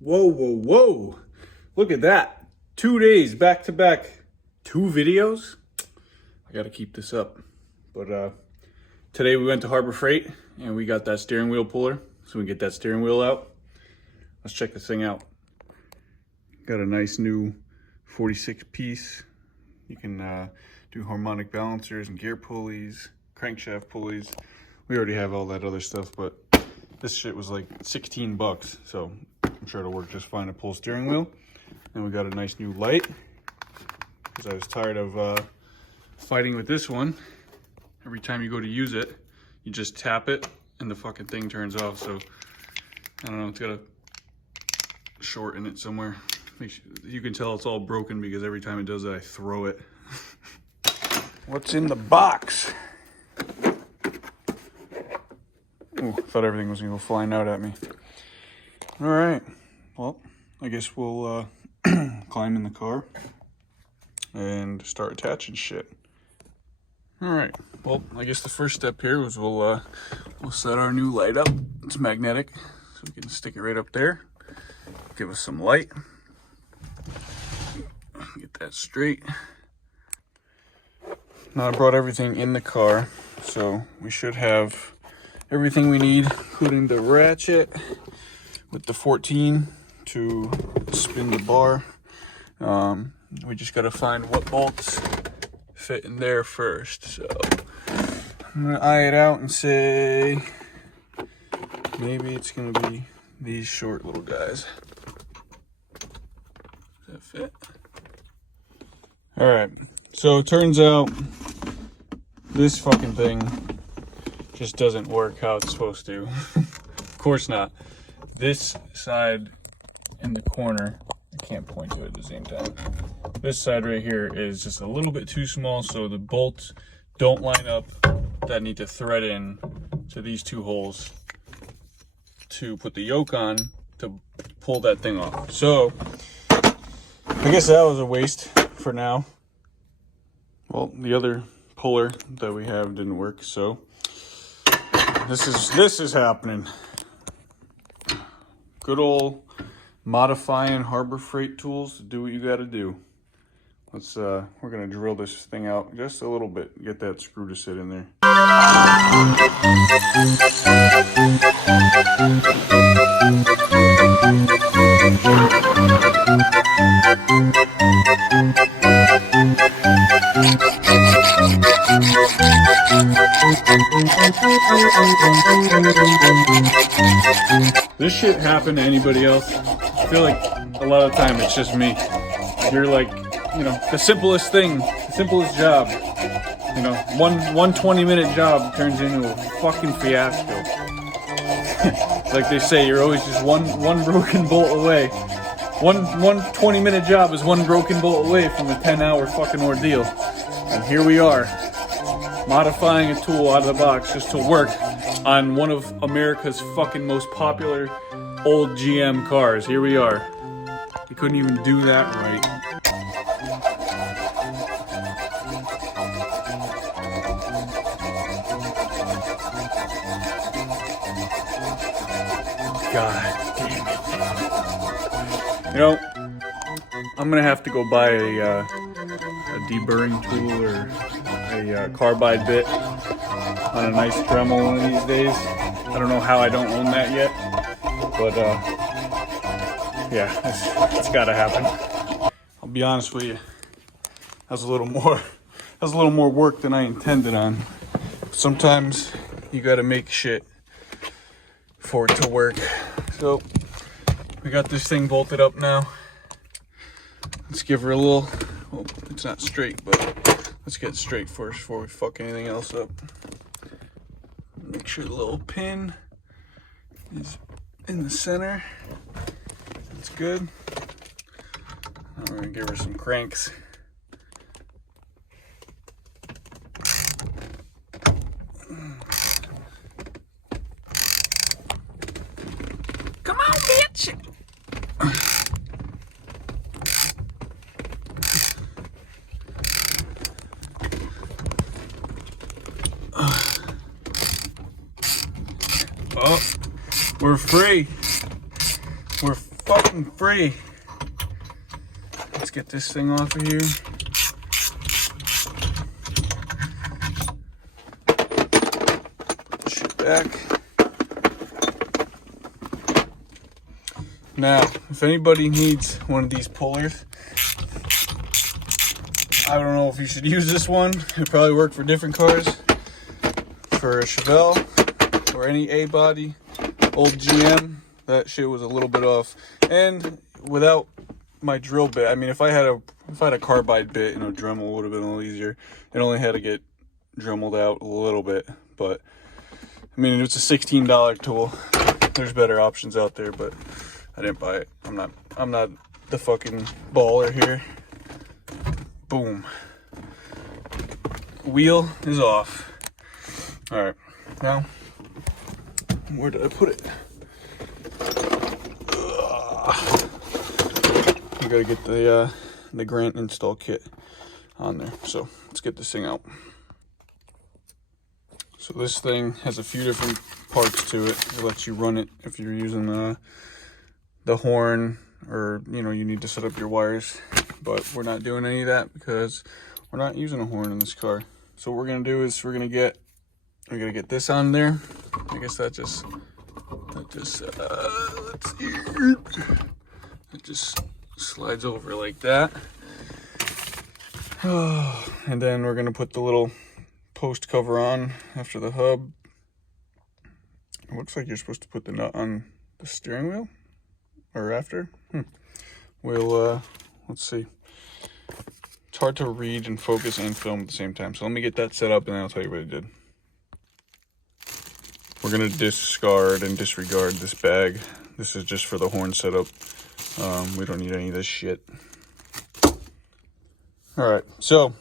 Whoa, whoa, whoa. Look at that. 2 days back to back. 2 videos? I gotta keep this up. But today we went to Harbor Freight and we got that steering wheel puller. So we can get that steering wheel out. Let's check this thing out. Got a nice new 46 piece. You can do harmonic balancers and gear pulleys, crankshaft pulleys. We already have all that other stuff, but this shit was like 16 bucks. So I'm sure it'll work just fine to pull a steering wheel. And we got a nice new light because I was tired of fighting with this one. Every time you go to use it, you just tap it and the fucking thing turns off. So I don't know, it's got a short in it somewhere. You can tell it's all broken because every time it does it, I throw it. What's in the box? Oh, I thought everything was gonna go flying out at me. All right, well, I guess we'll climb in the car and start attaching shit. All right, well, I guess the first step here was we'll set our new light up. It's magnetic, so we can stick it right up there. Give us some light. Get that straight. Now I brought everything in the car, so we should have everything we need, including the ratchet with the 14 to spin the bar. We just gotta find what bolts fit in there first. So I'm gonna eye it out and say maybe it's gonna be these short little guys. Does that fit? All right, so it turns out this fucking thing just doesn't work how it's supposed to. Of course not. This side in the corner, I can't point to it at the same time. This side right here is just a little bit too small, so the bolts don't line up that need to thread in to these 2 holes to put the yoke on to pull that thing off. So I guess that was a waste for now. Well, the other puller that we have didn't work, so this is happening. Good old modifying Harbor Freight tools to do what you got to do. Let's we're gonna drill this thing out just a little bit, get that screw to sit in there. This shit happen to anybody else? I feel like a lot of the time it's just me. You're like, you know, the simplest thing, the simplest job, you know, one 20-minute job turns into a fucking fiasco. Like they say, you're always just one broken bolt away. One 20-minute job is one broken bolt away from a 10-hour fucking ordeal. And here we are, modifying a tool out of the box just to work on one of America's fucking most popular old GM cars. Here we are. We couldn't even do that right. God damn it. You know, I'm gonna have to go buy a deburring tool or a carbide bit on a nice Dremel one of these days. I don't know how I don't own that yet, but yeah, it's gotta happen. I'll be honest with you, that was a little more work than I intended on. Sometimes you gotta make shit for it to work. So we got this thing bolted up now. Let's give her a little, well, it's not straight, but let's get straight first before we fuck anything else up. Make sure the little pin is in the center. That's good. Now we're gonna give her some cranks. Come on, bitch! Oh, we're free. We're fucking free. Let's get this thing off of here. Put the shit back. Now, if anybody needs one of these pullers, I don't know if you should use this one. It'd probably work for different cars. For a Chevelle or any A-body, old GM, that shit was a little bit off. And without my drill bit, I mean, if I had a carbide bit, Dremel would have been a little easier. It only had to get Dremeled out a little bit, but I mean, it's a $16 tool. There's better options out there, but I didn't buy it. I'm not the fucking baller here. Boom. Wheel is off. All right, now where did I put it? You gotta get the Grant install kit on there. So let's get this thing out. So this thing has a few different parts to it. It lets you run it if you're using the horn, or you need to set up your wires. But we're not doing any of that because we're not using a horn in this car. So what we're gonna do is we're gonna get this on there. I guess that just let's see. It just slides over like that. And then we're gonna put the little post cover on after the hub. It looks like you're supposed to put the nut on the steering wheel or after. We'll let's see. It's hard to read and focus and film at the same time. So let me get that set up and then I'll tell you what I did. We're gonna discard and disregard this bag. This is just for the horn setup. We don't need any of this shit. All right, so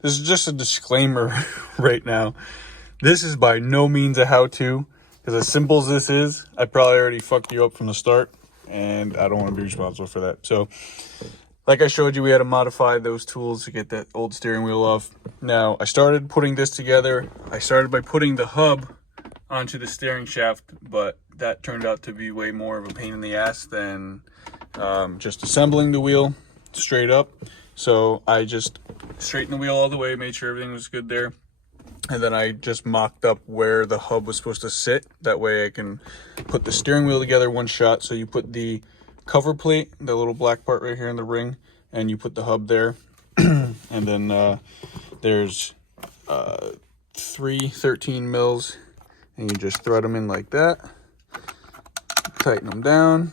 this is just a disclaimer right now. This is by no means a how-to, because as simple as this is, I probably already fucked you up from the start, and I don't want to be responsible for that. So, like I showed you, we had to modify those tools to get that old steering wheel off. Now, I started putting this together. I started by putting the hub onto the steering shaft, but that turned out to be way more of a pain in the ass than just assembling the wheel straight up. So I just straightened the wheel all the way, made sure everything was good there, and then I just mocked up where the hub was supposed to sit. That way I can put the steering wheel together one shot. So you put the cover plate, the little black part right here in the ring, and you put the hub there. And then there's 3 13 mils, and you just thread them in like that, tighten them down,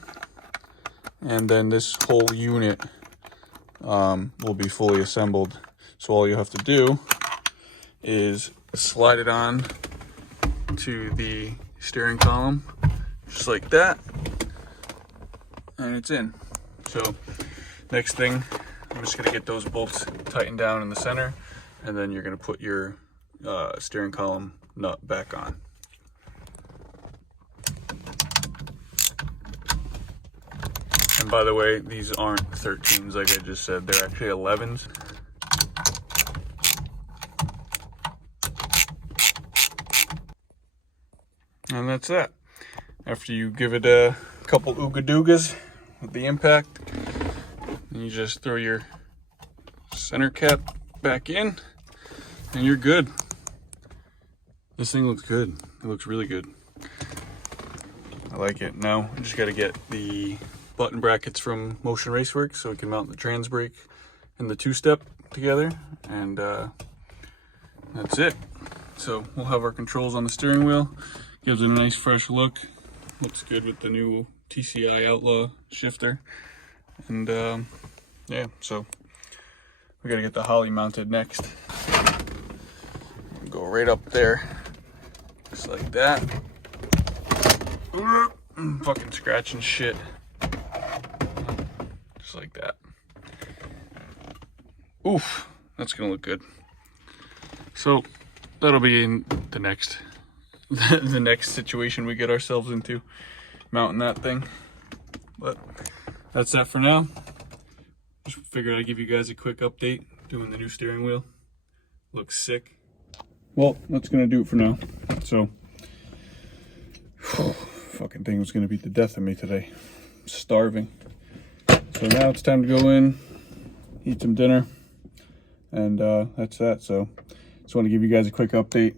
and then this whole unit will be fully assembled. So all you have to do is slide it on to the steering column, just like that, and it's in. So next thing, I'm just gonna get those bolts tightened down in the center, and then you're gonna put your steering column nut back on. And by the way, these aren't 13s like I just said, they're actually 11s. And that's that. After you give it a couple ooga doogas with the impact, and you just throw your center cap back in, and you're good. This thing looks good. It looks really good. I like it. Now I just got to get the button brackets from Motion Raceworks so we can mount the trans brake and the two-step together, and that's it. So we'll have our controls on the steering wheel. Gives it a nice fresh look. Looks good with the new TCI Outlaw shifter. And yeah, so we gotta get the Holly mounted next. Go right up there, just like that. Fucking scratching shit. Just like that. Oof, that's gonna look good. So that'll be in the next the next situation we get ourselves into, mounting that thing. But that's that for now. Just figured I'd give you guys a quick update doing the new steering wheel. Looks sick. Well, that's gonna do it for now. So fucking thing was gonna beat the death of me today. starving. So now it's time to go in, eat some dinner, and that's that. So just want to give you guys a quick update,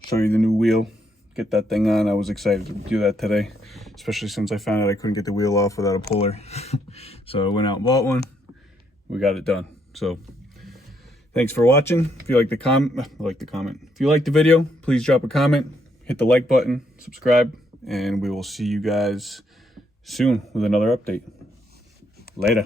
show you the new wheel, get that thing on. I was excited to do that today, especially since I found out I couldn't get the wheel off without a puller. So I went out and bought one. We got it done. So thanks for watching. If you like the comment, if you like the video, please drop a comment, hit the like button, subscribe, and we will see you guys soon with another update. Later.